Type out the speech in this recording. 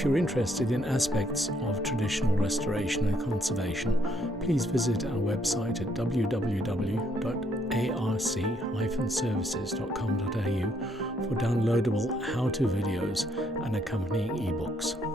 if you're interested in aspects of traditional restoration and conservation, please visit our website at www.arc-services.com.au for downloadable how-to videos and accompanying ebooks.